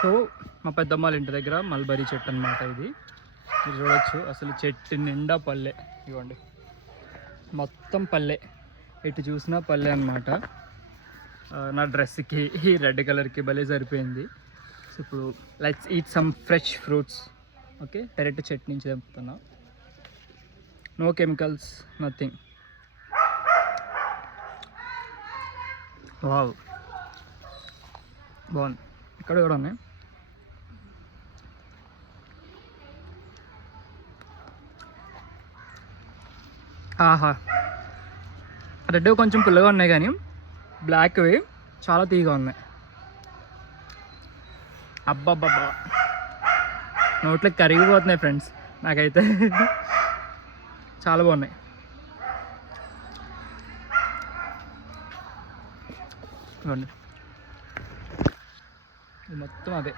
So మా పెద్దమ్మ వాళ్ళ ఇంటి దగ్గర మల్బరీ చెట్టు అనమాట ఇది. మీరు చూడొచ్చు అసలు చెట్టు నిండా పల్లె. ఇవ్వండి మొత్తం పల్లె, ఎటు చూసినా పల్లె అనమాట. నా డ్రెస్కి ఈ రెడ్ కలర్కి భలే సరిపోయింది. సో ఇప్పుడు let's eat some fresh fruits. Okay, direct చెట్టు నుంచి తెంపుతున్నా, నో కెమికల్స్, నథింగ్. వావ్, బాగుంది. ఇక్కడ కూడా ఉన్నాయి. ఆహా, రెడ్ కొంచెం పుల్లగా ఉన్నాయి కానీ బ్లాక్వి చాలా తీగా ఉన్నాయి. అబ్బబ్బబ్బా, నోట్లోకి కరిగిపోతున్నాయి ఫ్రెండ్స్ నాకైతే. చాలా బాగున్నాయి. ఇది మొత్తం అదే.